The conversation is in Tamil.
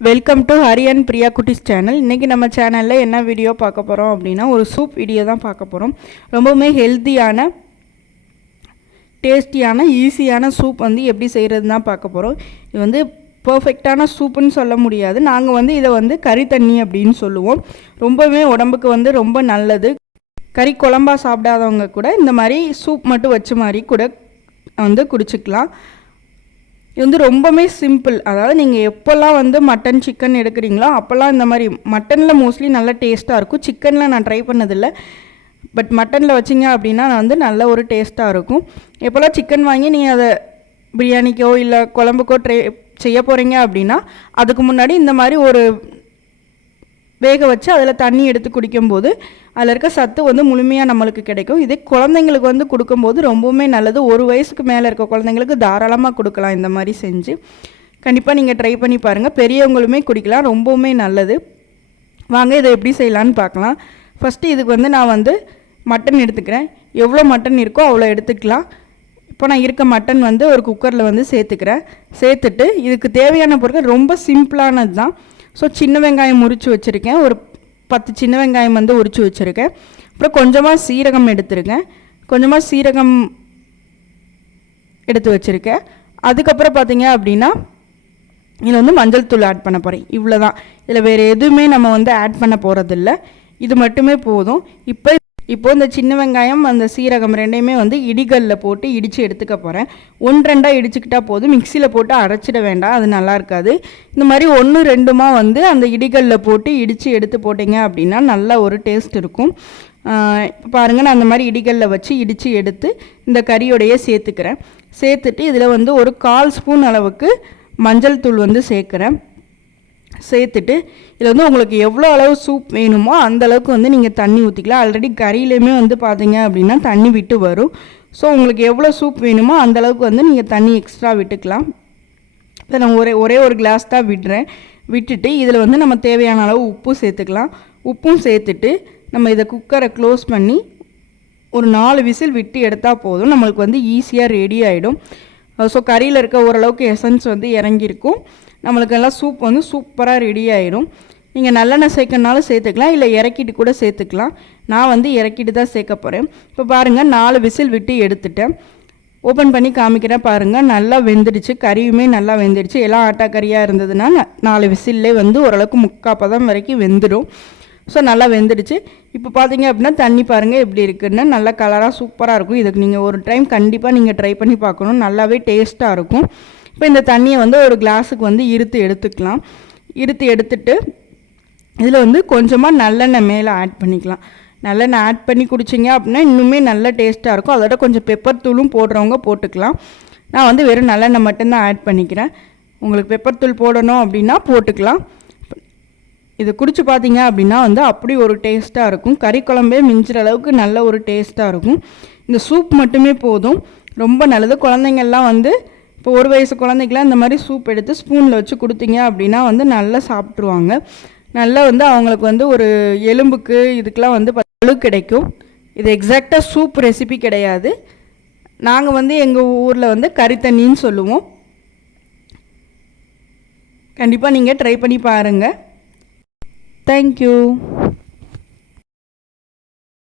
Welcome to Hari and Priya குட்டிஸ் சேனல். இன்றைக்கி நம்ம சேனலில் என்ன வீடியோ பார்க்க போகிறோம் அப்படின்னா, ஒரு சூப் வீடியோ தான் பார்க்க போகிறோம். ரொம்பவுமே ஹெல்த்தியான, டேஸ்டியான, ஈஸியான சூப் வந்து எப்படி செய்கிறது தான் பார்க்க போகிறோம். இது வந்து பர்ஃபெக்டான சூப்புன்னு சொல்ல முடியாது. நாங்கள் வந்து இதை வந்து கறி தண்ணி அப்படின்னு சொல்லுவோம். ரொம்பவே உடம்புக்கு வந்து ரொம்ப நல்லது. கறி குழம்பா சாப்பிடாதவங்க கூட இந்த மாதிரி சூப் மட்டும் வச்ச மாதிரி கூட வந்து குடிச்சிக்கலாம். இது வந்து ரொம்பவே சிம்பிள். அதாவது நீங்கள் எப்போல்லாம் வந்து மட்டன் சிக்கன் எடுக்கிறீங்களோ அப்போல்லாம் இந்த மாதிரி மட்டனில் மோஸ்ட்லி நல்லா டேஸ்ட்டாக இருக்கும். சிக்கனில் நான் ட்ரை பண்ணதில்லை, பட் மட்டனில் வச்சிங்க அப்படின்னா வந்து நல்ல ஒரு டேஸ்ட்டாக இருக்கும். எப்போல்லாம் சிக்கன் வாங்கி நீங்கள் அதை பிரியாணிக்கோ இல்லை குழம்புக்கோ செய்ய போகிறீங்க அப்படின்னா அதுக்கு முன்னாடி இந்த மாதிரி ஒரு வேக வச்சு அதில் தண்ணி எடுத்து குடிக்கும்போது அதில் இருக்க சத்து வந்து முழுமையாக நம்மளுக்கு கிடைக்கும். இதே குழந்தைங்களுக்கு வந்து கொடுக்கும்போது ரொம்பவுமே நல்லது. ஒரு வயசுக்கு மேலே இருக்க குழந்தைங்களுக்கு தாராளமாக கொடுக்கலாம். இந்த மாதிரி செஞ்சு கண்டிப்பாக நீங்கள் ட்ரை பண்ணி பாருங்கள். பெரியவங்களுமே குடிக்கலாம், ரொம்பவுமே நல்லது. வாங்க இதை எப்படி செய்யலான்னு பார்க்கலாம். ஃபஸ்ட்டு இதுக்கு வந்து நான் வந்து மட்டன் எடுத்துக்கிறேன். எவ்வளோ மட்டன் இருக்கோ அவ்வளோ எடுத்துக்கலாம். இப்போ நான் இருக்க மட்டன் வந்து ஒரு குக்கரில் வந்து சேர்த்துட்டு இதுக்கு தேவையான பொருட்கள் ரொம்ப சிம்பிளானது தான். ஸோ சின்ன வெங்காயம் உரித்து வச்சுருக்கேன். ஒரு 10 சின்ன வெங்காயம் வந்து உரித்து வச்சுருக்கேன். அப்புறம் கொஞ்சமாக சீரகம் எடுத்துருக்கேன். எடுத்து வச்சுருக்கேன். அதுக்கப்புறம் பார்த்தீங்க அப்படின்னா இதில் வந்து மஞ்சள் தூள் ஆட் பண்ண போகிறேன். இவ்வளோ தான். இதில் வேறு எதுவுமே நம்ம வந்து ஆட் பண்ண போகிறதில்ல. இது மட்டுமே போதும். இப்போ இந்த சின்ன வெங்காயம் அந்த சீரகம் ரெண்டையுமே வந்து இடிகளில் போட்டு இடித்து எடுத்துக்க போகிறேன். 1-2 இடிச்சுக்கிட்டால் போதும். மிக்சியில் போட்டு அரைச்சிட வேண்டாம், அது நல்லா இருக்காது. இந்த மாதிரி 1-2 வந்து அந்த இடிகளில் போட்டு இடித்து எடுத்து போட்டிங்க அப்படின்னா நல்ல ஒரு டேஸ்ட் இருக்கும். பாருங்கள், நான் அந்த மாதிரி இடிகளில் வச்சு இடித்து எடுத்து இந்த கறியோடையே சேர்த்துட்டு இதில் வந்து ஒரு 1/4 ஸ்பூன் அளவுக்கு மஞ்சள் தூள் வந்து சேர்த்துட்டு இதில் வந்து உங்களுக்கு எவ்வளோ அளவு சூப் வேணுமோ அந்த அளவுக்கு வந்து நீங்கள் தண்ணி ஊற்றிக்கலாம். ஆல்ரெடி கறியிலையுமே வந்து பார்த்தீங்க அப்படின்னா தண்ணி விட்டு வரும். ஸோ உங்களுக்கு எவ்வளோ சூப் வேணுமோ அந்த அளவுக்கு வந்து நீங்கள் தண்ணி எக்ஸ்ட்ரா விட்டுக்கலாம். இப்போ நான் ஒரே ஒரு கிளாஸ் தான் விட்டுட்டு இதில் வந்து நம்ம தேவையான அளவு உப்பும் சேர்த்துட்டு நம்ம இதை குக்கரை க்ளோஸ் பண்ணி ஒரு 4 விசில் விட்டு எடுத்தால் போதும். நம்மளுக்கு வந்து ஈஸியாக ரெடி ஆகிடும். ஸோ கறியில் இருக்க ஓரளவுக்கு எசன்ஸ் வந்து இறங்கியிருக்கும். நம்மளுக்கு எல்லாம் சூப் வந்து சூப்பராக ரெடி ஆகிடும். நீங்கள் நல்லெண்ணெய் சேர்க்கனாலும் சேர்த்துக்கலாம், இல்லை இறக்கிட்டு கூட சேர்த்துக்கலாம். நான் வந்து இறக்கிட்டு தான் சேர்க்க போகிறேன். இப்போ பாருங்கள், 4 விசில் விட்டு எடுத்துட்டேன். ஓப்பன் பண்ணி காமிக்கிறேன். பாருங்கள், நல்லா வெந்துடுச்சு. கறியுமே நல்லா வெந்துடுச்சு. எல்லாம் ஆட்டா கறியாக இருந்ததுன்னா 4 விசில்லே வந்து ஓரளவுக்கு 3/4 பதம் வரைக்கும் வெந்துடும். ஸோ நல்லா வெந்துடுச்சு. இப்போ பார்த்தீங்க அப்படின்னா தண்ணி பாருங்கள் எப்படி இருக்குன்னு, நல்லா கலராக சூப்பராக இருக்கும். இதுக்கு நீங்கள் ஒரு டைம் கண்டிப்பாக நீங்கள் ட்ரை பண்ணி பார்க்கணும். நல்லாவே டேஸ்ட்டாக இருக்கும். இப்போ இந்த தண்ணியை வந்து ஒரு கிளாஸுக்கு வந்து எடுத்துக்கலாம். எடுத்துட்டு இதில் வந்து கொஞ்சமாக நல்லெண்ணெய் மேலே ஆட் பண்ணிக்கலாம். நல்லெண்ணெய் ஆட் பண்ணி குடிச்சிங்க அப்படின்னா இன்னுமே நல்ல டேஸ்ட்டாக இருக்கும். அதோட கொஞ்சம் பெப்பர் தூளும் போடுறவங்க போட்டுக்கலாம். நான் வந்து வெறும் நல்லெண்ணெய் மட்டும்தான் ஆட் பண்ணிக்கிறேன். உங்களுக்கு பெப்பர் தூள் போடணும் அப்படின்னா போட்டுக்கலாம். இது குடிச்சு பார்த்தீங்க அப்படின்னா வந்து அப்படி ஒரு டேஸ்ட்டாக இருக்கும். கறி குழம்பே மிஞ்சுற அளவுக்கு நல்ல ஒரு டேஸ்ட்டாக இருக்கும். இந்த சூப் மட்டுமே போதும், ரொம்ப நல்லது. குழந்தைங்கள்லாம் வந்து இப்போ 1 வயசு குழந்தைக்கெலாம் இந்த மாதிரி சூப் எடுத்து ஸ்பூனில் வச்சு கொடுத்தீங்க அப்படின்னா வந்து நல்லா சாப்பிட்ருவாங்க. நல்லா வந்து அவங்களுக்கு வந்து ஒரு எலும்புக்கு இதுக்கெலாம் வந்து வலு கிடைக்கும். இது எக்ஸாக்டாக சூப் ரெசிபி கிடையாது. நாங்கள் வந்து எங்கள் ஊரில் வந்து கறி தண்ணின்னு சொல்லுவோம். கண்டிப்பாக நீங்கள் ட்ரை பண்ணி பாருங்கள். தேங்க்யூ.